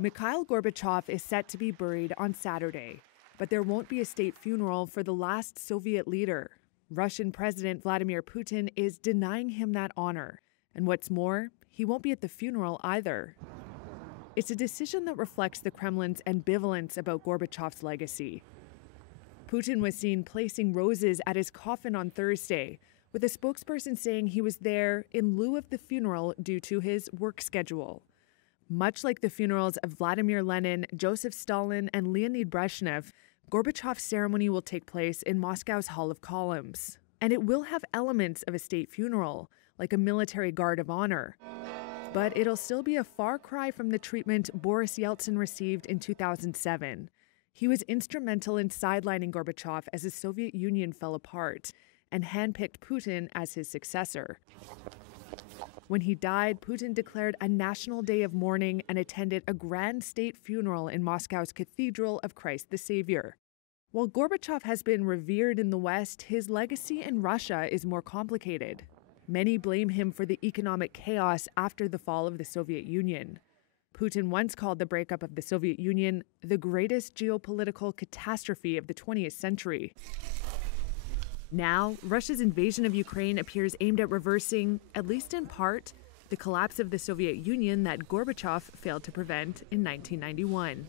Mikhail Gorbachev is set to be buried on Saturday, but there won't be a state funeral for the last Soviet leader. Russian President Vladimir Putin is denying him that honor. And what's more, he won't be at the funeral either. It's a decision that reflects the Kremlin's ambivalence about Gorbachev's legacy. Putin was seen placing roses at his coffin on Thursday, with a spokesperson saying he was there in lieu of the funeral due to his work schedule. Much like the funerals of Vladimir Lenin, Joseph Stalin, and Leonid Brezhnev, Gorbachev's ceremony will take place in Moscow's Hall of Columns. And it will have elements of a state funeral, like a military guard of honor. But it'll still be a far cry from the treatment Boris Yeltsin received in 2007. He was instrumental in sidelining Gorbachev as the Soviet Union fell apart, and handpicked Putin as his successor. When he died, Putin declared a national day of mourning and attended a grand state funeral in Moscow's Cathedral of Christ the Savior. While Gorbachev has been revered in the West, his legacy in Russia is more complicated. Many blame him for the economic chaos after the fall of the Soviet Union. Putin once called the breakup of the Soviet Union the greatest geopolitical catastrophe of the 20th century. Now, Russia's invasion of Ukraine appears aimed at reversing, at least in part, the collapse of the Soviet Union that Gorbachev failed to prevent in 1991.